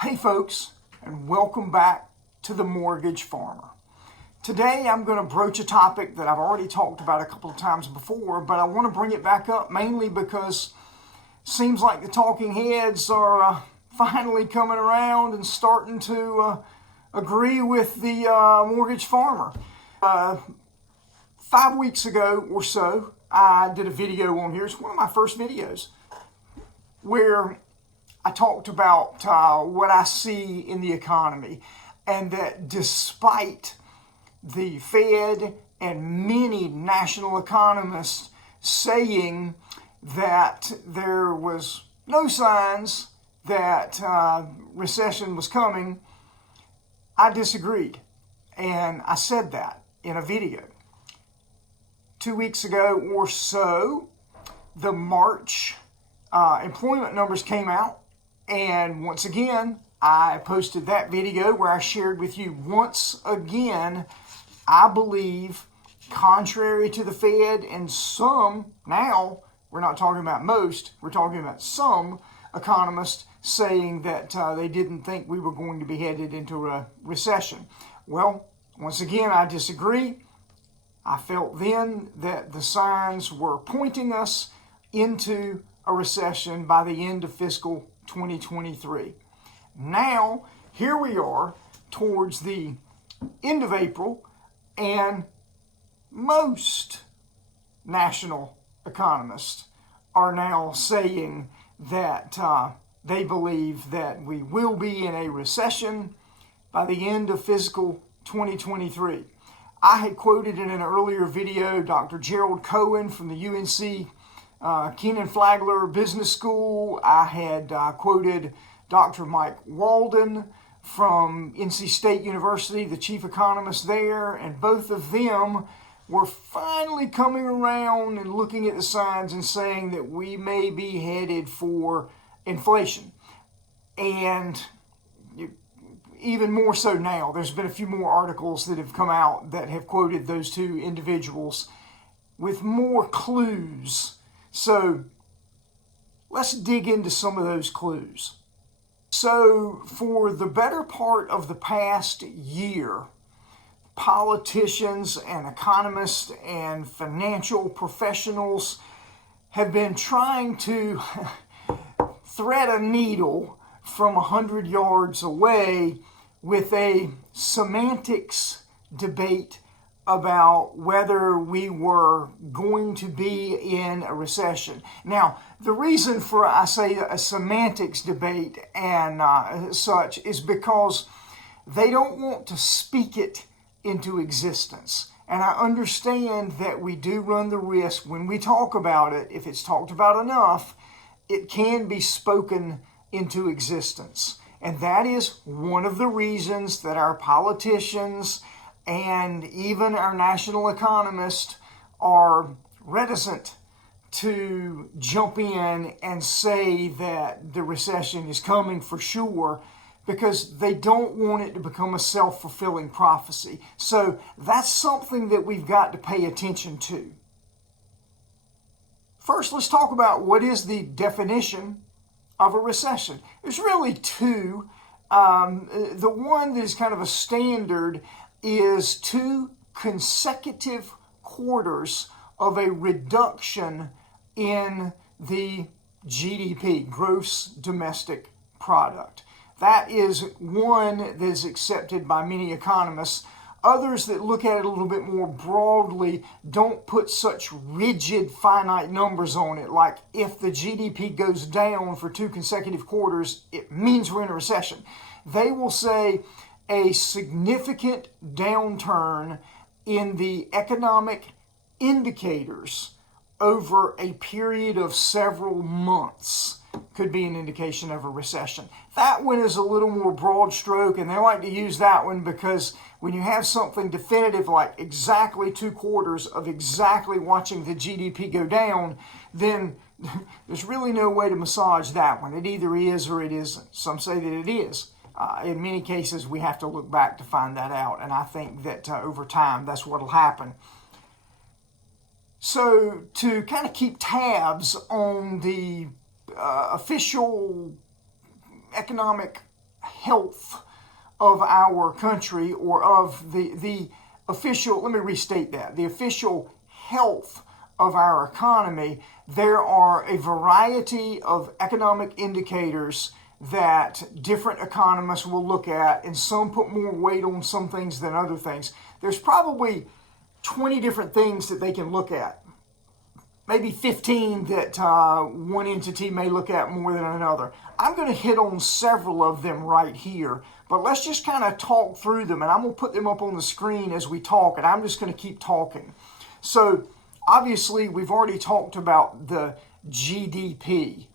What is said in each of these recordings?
Hey folks, and welcome back to The Mortgage Farmer. Today I'm going to broach a topic that I've already talked about a couple of times before, but I want to bring it back up mainly because it seems like the talking heads are finally coming around and starting to agree with the mortgage farmer. 5 weeks ago or so, I did a video on here. It's one of my first videos where I talked about what I see in the economy, and that despite the Fed and many national economists saying that there was no signs that recession was coming, I disagreed, and I said that in a video. 2 weeks ago or so, the March employment numbers came out. And once again, I posted that video where I shared with you once again, I believe, contrary to the Fed and some, now we're not talking about most, we're talking about some economists saying that they didn't think we were going to be headed into a recession. Well, once again, I disagree. I felt then that the signs were pointing us into a recession by the end of fiscal 2023. Now, here we are towards the end of April, and most national economists are now saying that they believe that we will be in a recession by the end of fiscal 2023. I had quoted in an earlier video Dr. Gerald Cohen from the UNC Kenan Flagler Business School. I had quoted Dr. Mike Walden from NC State University, the chief economist there, and both of them were finally coming around and looking at the signs and saying that we may be headed for inflation. And even more so now, there's been a few more articles that have come out that have quoted those two individuals with more clues. So let's dig into some of those clues. So for the better part of the past year, politicians and economists and financial professionals have been trying to thread a needle from 100 yards away with a semantics debate about whether we were going to be in a recession. Now, the reason for, I say, a semantics debate and such is because they don't want to speak it into existence. And I understand that we do run the risk when we talk about it, if it's talked about enough, it can be spoken into existence. And that is one of the reasons that our politicians and even our national economists are reticent to jump in and say that the recession is coming for sure, because they don't want it to become a self-fulfilling prophecy. So that's something that we've got to pay attention to. First, let's talk about what is the definition of a recession. There's really two. The one that is kind of a standard is 2 consecutive quarters of a reduction in the GDP, gross domestic product. That is one that is accepted by many economists. Others that look at it a little bit more broadly don't put such rigid finite numbers on it, like if the GDP goes down for 2 consecutive quarters, it means we're in a recession. They will say a significant downturn in the economic indicators over a period of several months could be an indication of a recession. That one is a little more broad stroke, and they like to use that one because when you have something definitive like exactly 2 quarters of exactly watching the GDP go down, then there's really no way to massage that one. It either is or it isn't. Some say that it is. In many cases, we have to look back to find that out, and I think that over time, that's what will happen. So to kind of keep tabs on the official economic health of our country, or of the official, let me restate that, the official health of our economy, there are a variety of economic indicators that different economists will look at, and some put more weight on some things than other things. There's probably 20 different things that they can look at. Maybe 15 that one entity may look at more than another. I'm going to hit on several of them right here, but let's just kind of talk through them, and I'm going to put them up on the screen as we talk, and I'm just going to keep talking. So obviously, we've already talked about the GDP.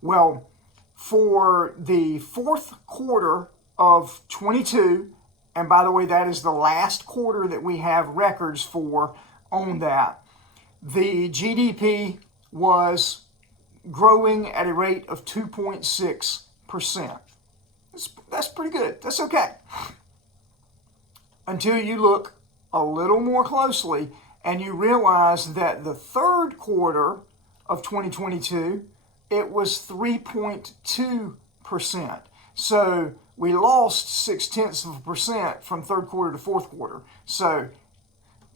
Well, for the fourth quarter of 22, and by the way, that is the last quarter that we have records for on that, the GDP was growing at a rate of 2.6%. That's pretty good. That's okay. Until you look a little more closely and you realize that the third quarter of 2022, it was 3.2%. So we lost 0.6% from third quarter to fourth quarter. So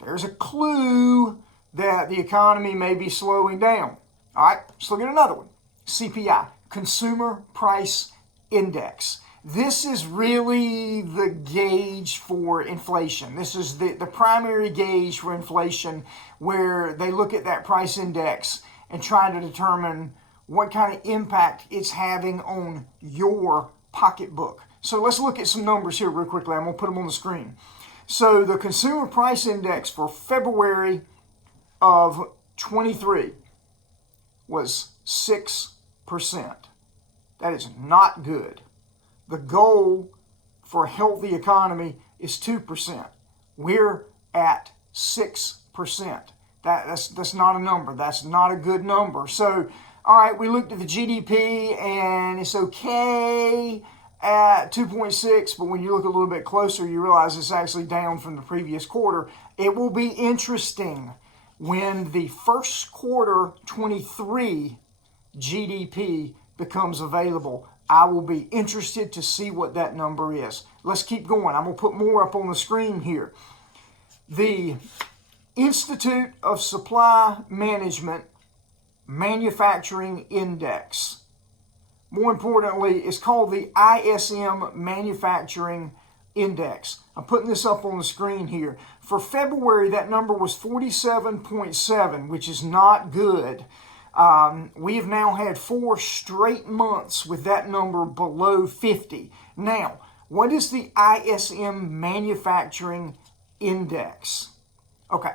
there's a clue that the economy may be slowing down. All right, let's look at another one. CPI, Consumer Price Index. This is really the gauge for inflation. This is the primary gauge for inflation, where they look at that price index and try to determine what kind of impact it's having on your pocketbook. So let's look at some numbers here real quickly. I'm going to put them on the screen. So the Consumer Price Index for February of 23 was 6%. That is not good. The goal for a healthy economy is 2%. We're at 6%. That's not a number. That's not a good number. So, all right, we looked at the GDP and it's okay at 2.6, but when you look a little bit closer, you realize it's actually down from the previous quarter. It will be interesting when the first quarter 23 GDP becomes available. I will be interested to see what that number is. Let's keep going. I'm going to put more up on the screen here. The Institute of Supply Management Manufacturing Index, more importantly, it's called the ISM Manufacturing Index. I'm putting this up on the screen here. For February, that number was 47.7, which is not good. We have now had 4 straight months with that number below 50. Now, what is the ISM Manufacturing Index? Okay.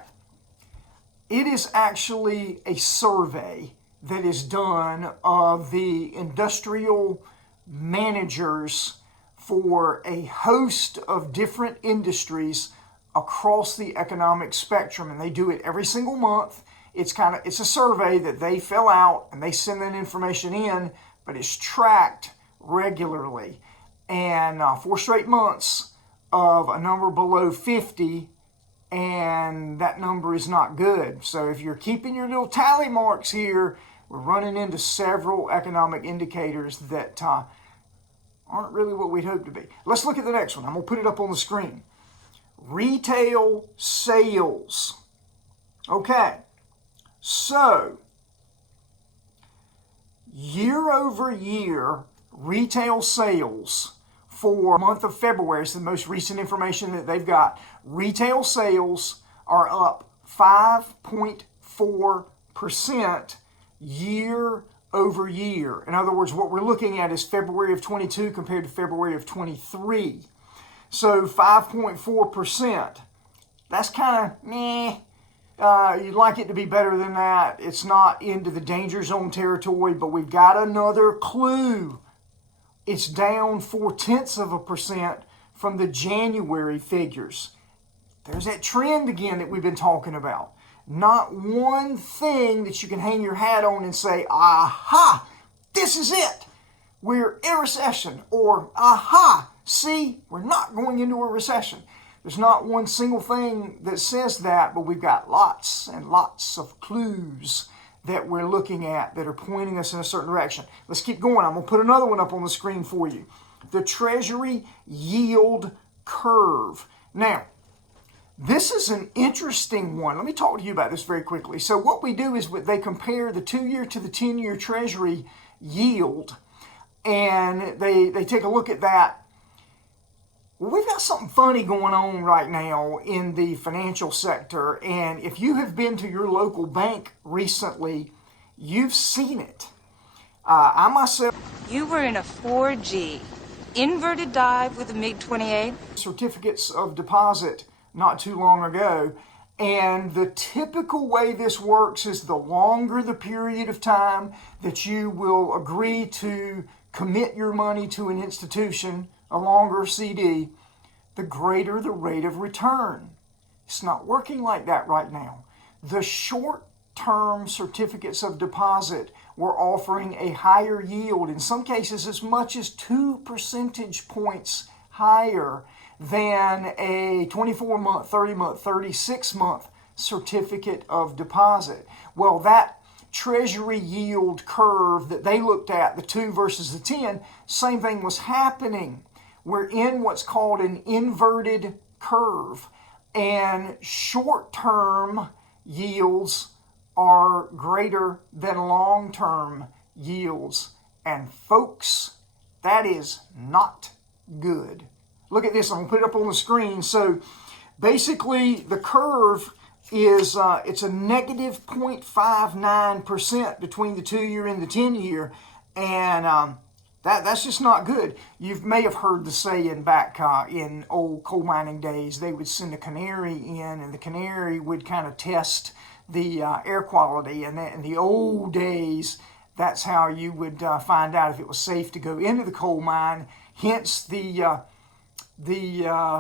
It is actually a survey that is done of the industrial managers for a host of different industries across the economic spectrum, and they do it every single month. It's a survey that they fill out and they send that information in, but it's tracked regularly. And 4 straight months of a number below 50, and that number is not good. So if you're keeping your little tally marks here, we're running into several economic indicators that aren't really what we'd hope to be. Let's look at the next one. I'm going to put it up on the screen. Retail sales. Okay. So, year over year, retail sales for the month of February, is the most recent information that they've got. Retail sales are up 5.4% year over year. In other words, what we're looking at is February of 22 compared to February of 23. So 5.4%. That's kind of meh. You'd like it to be better than that. It's not into the danger zone territory, but we've got another clue. It's down 0.4% from the January figures. There's that trend again that we've been talking about. Not one thing that you can hang your hat on and say, aha, this is it. We're in a recession. Or, aha, see, we're not going into a recession. There's not one single thing that says that, but we've got lots and lots of clues that we're looking at that are pointing us in a certain direction. Let's keep going. I'm going to put another one up on the screen for you. the Treasury yield curve. Now, this is an interesting one. Let me talk to you about this very quickly. So what we do is they compare the 2-year to the 10-year Treasury yield, and they take a look at that. Well, we've got something funny going on right now in the financial sector, and if you have been to your local bank recently, you've seen it. I myself... You were in a 4G, inverted dive with a MiG-28. Certificates of deposit not too long ago, and the typical way this works is the longer the period of time that you will agree to commit your money to an institution, a longer CD, the greater the rate of return. It's not working like that right now. The short-term certificates of deposit were offering a higher yield, in some cases as much as 2 percentage points higher than a 24-month, 30-month, 36-month certificate of deposit. Well, that Treasury yield curve that they looked at, the 2 versus the 10, same thing was happening. We're in what's called an inverted curve, and short-term yields are greater than long-term yields. And folks, that is not good. Look at this. I'm going to put it up on the screen. So basically the curve is it's a negative 0.59% between the 2-year and the 10-year, and that's just not good. You may have heard the saying back in old coal mining days, they would send a canary in, and the canary would kind of test the air quality. And in the old days, that's how you would find out if it was safe to go into the coal mine. Hence the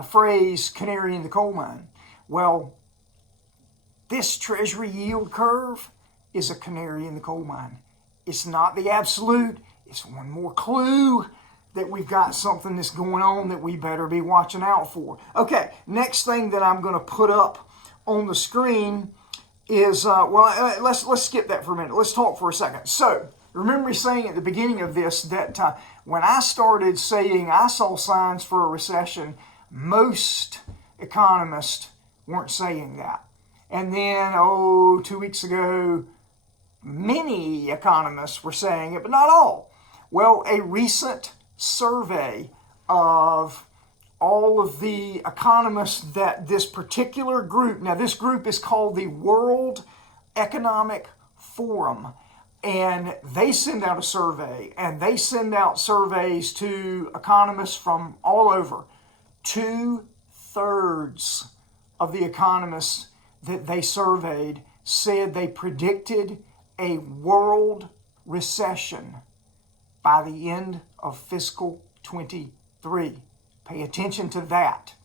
phrase "canary in the coal mine." Well, this Treasury yield curve is a canary in the coal mine. It's not the absolute. It's one more clue that we've got something that's going on that we better be watching out for. Okay, next thing that I'm going to put up on the screen is, let's skip that for a minute. Let's talk for a second. So, remember me saying at the beginning of this that when I started saying I saw signs for a recession, most economists weren't saying that. And then, 2 weeks ago, many economists were saying it, but not all. Well, a recent survey of all of the economists that this particular group, now this group is called the World Economic Forum, and they send out a survey, and they send out surveys to economists from all over. 2/3 of the economists that they surveyed said they predicted a world recession by the end of fiscal 23. Pay attention to that.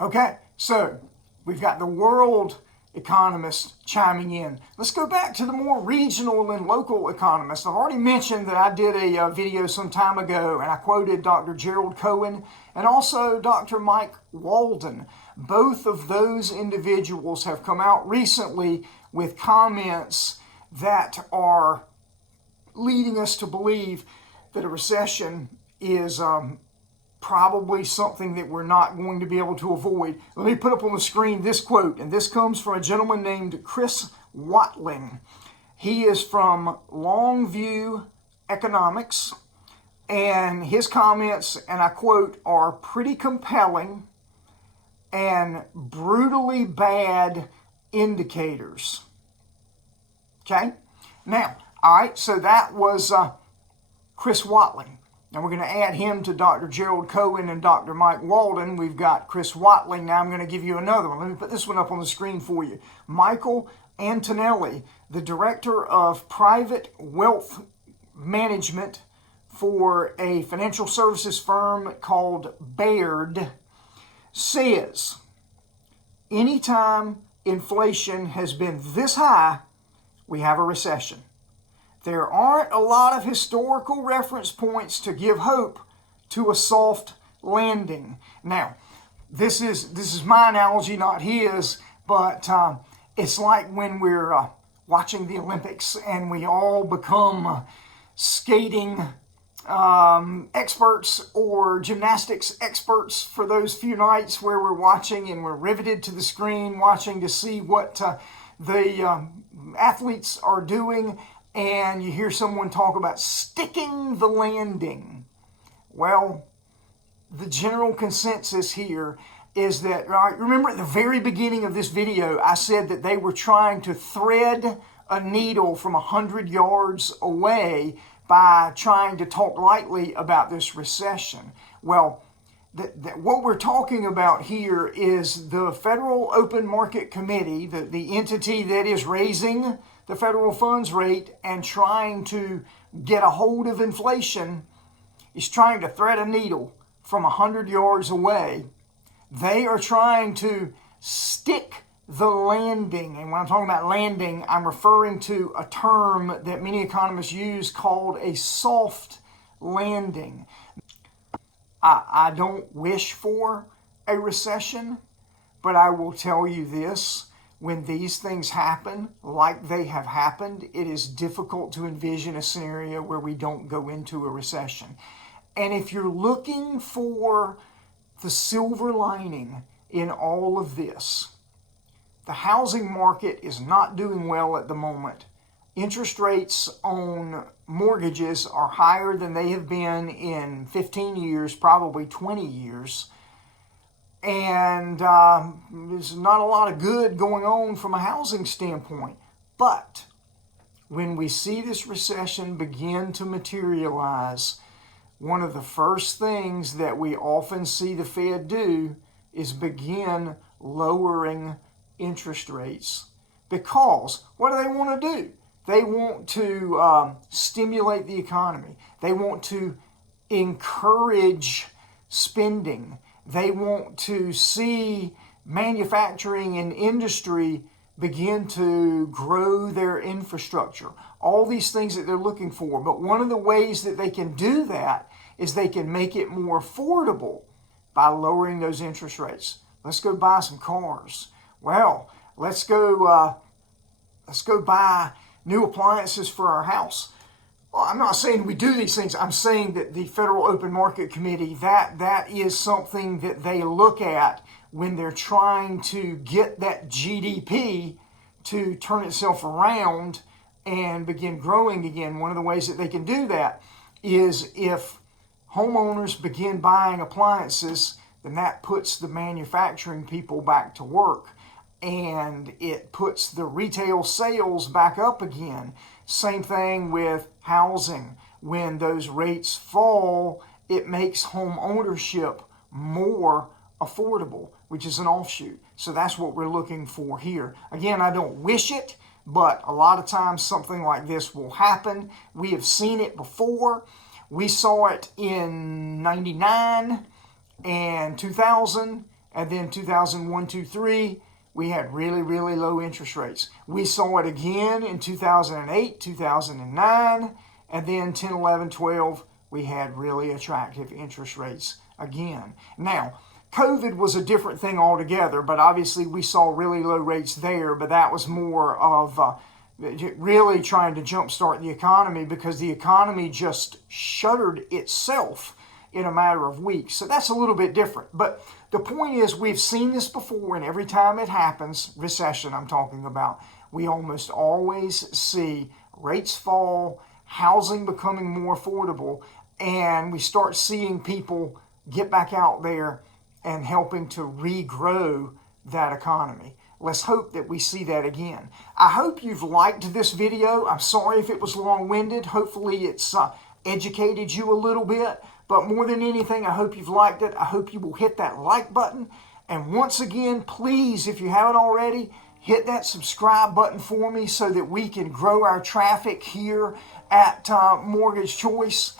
Okay, so we've got the world economists chiming in. Let's go back to the more regional and local economists. I've already mentioned that I did a video some time ago, and I quoted Dr. Gerald Cohen and also Dr. Mike Walden. Both of those individuals have come out recently with comments that are leading us to believe that a recession is probably something that we're not going to be able to avoid. Let me put up on the screen this quote, and this comes from a gentleman named Chris Watling. He is from Longview Economics, and his comments, and I quote, are pretty compelling and brutally bad indicators. Okay? Now, all right, so that was Chris Watling. Now we're going to add him to Dr. Gerald Cohen and Dr. Mike Walden. We've got Chris Watling. Now I'm going to give you another one. Let me put this one up on the screen for you. Michael Antonelli, the Director of Private Wealth Management for a financial services firm called Baird, says, anytime inflation has been this high, we have a recession. There aren't a lot of historical reference points to give hope to a soft landing. Now, this is my analogy, not his, but it's like when we're watching the Olympics and we all become skating experts or gymnastics experts for those few nights where we're watching and we're riveted to the screen watching to see what the athletes are doing, and you hear someone talk about sticking the landing. Well, the general consensus here is that, right, remember at the very beginning of this video, I said that they were trying to thread a needle from 100 yards away by trying to talk lightly about this recession. Well, what we're talking about here is the Federal Open Market Committee, the entity that is raising the federal funds rate and trying to get a hold of inflation, is trying to thread a needle from 100 yards away. They are trying to stick the landing. And when I'm talking about landing, I'm referring to a term that many economists use called a soft landing. I don't wish for a recession, but I will tell you this. When these things happen, like they have happened, it is difficult to envision a scenario where we don't go into a recession. And if you're looking for the silver lining in all of this, the housing market is not doing well at the moment. Interest rates on mortgages are higher than they have been in 15 years, probably 20 years. And there's not a lot of good going on from a housing standpoint. But when we see this recession begin to materialize, one of the first things that we often see the Fed do is begin lowering interest rates. Because what do they want to do? They want to stimulate the economy. They want to encourage spending. They want to see manufacturing and industry begin to grow their infrastructure. All these things that they're looking for. But one of the ways that they can do that is they can make it more affordable by lowering those interest rates. Let's go buy some cars. Well, let's go buy new appliances for our house. Well, I'm not saying we do these things. I'm saying that the Federal Open Market Committee, that is something that they look at when they're trying to get that GDP to turn itself around and begin growing again. One of the ways that they can do that is if homeowners begin buying appliances, then that puts the manufacturing people back to work. And it puts the retail sales back up again. Same thing with housing. When those rates fall, it makes home ownership more affordable, which is an offshoot. So that's what we're looking for here. Again, I don't wish it, but a lot of times something like this will happen. We have seen it before. We saw it in 99 and 2000, and then 2001, 2, 3. We had really, really low interest rates. We saw it again in 2008, 2009, and then 10, 11, 12, we had really attractive interest rates again. Now, COVID was a different thing altogether, but obviously we saw really low rates there, but that was more of really trying to jumpstart the economy because the economy just shuttered itself in a matter of weeks. So that's a little bit different. But the point is, we've seen this before, and every time it happens, recession I'm talking about, we almost always see rates fall, housing becoming more affordable, and we start seeing people get back out there and helping to regrow that economy. Let's hope that we see that again. I hope you've liked this video. I'm sorry if it was long-winded. Hopefully it's educated you a little bit. But more than anything, I hope you've liked it. I hope you will hit that like button. And once again, please, if you haven't already, hit that subscribe button for me so that we can grow our traffic here at Mortgage Choice.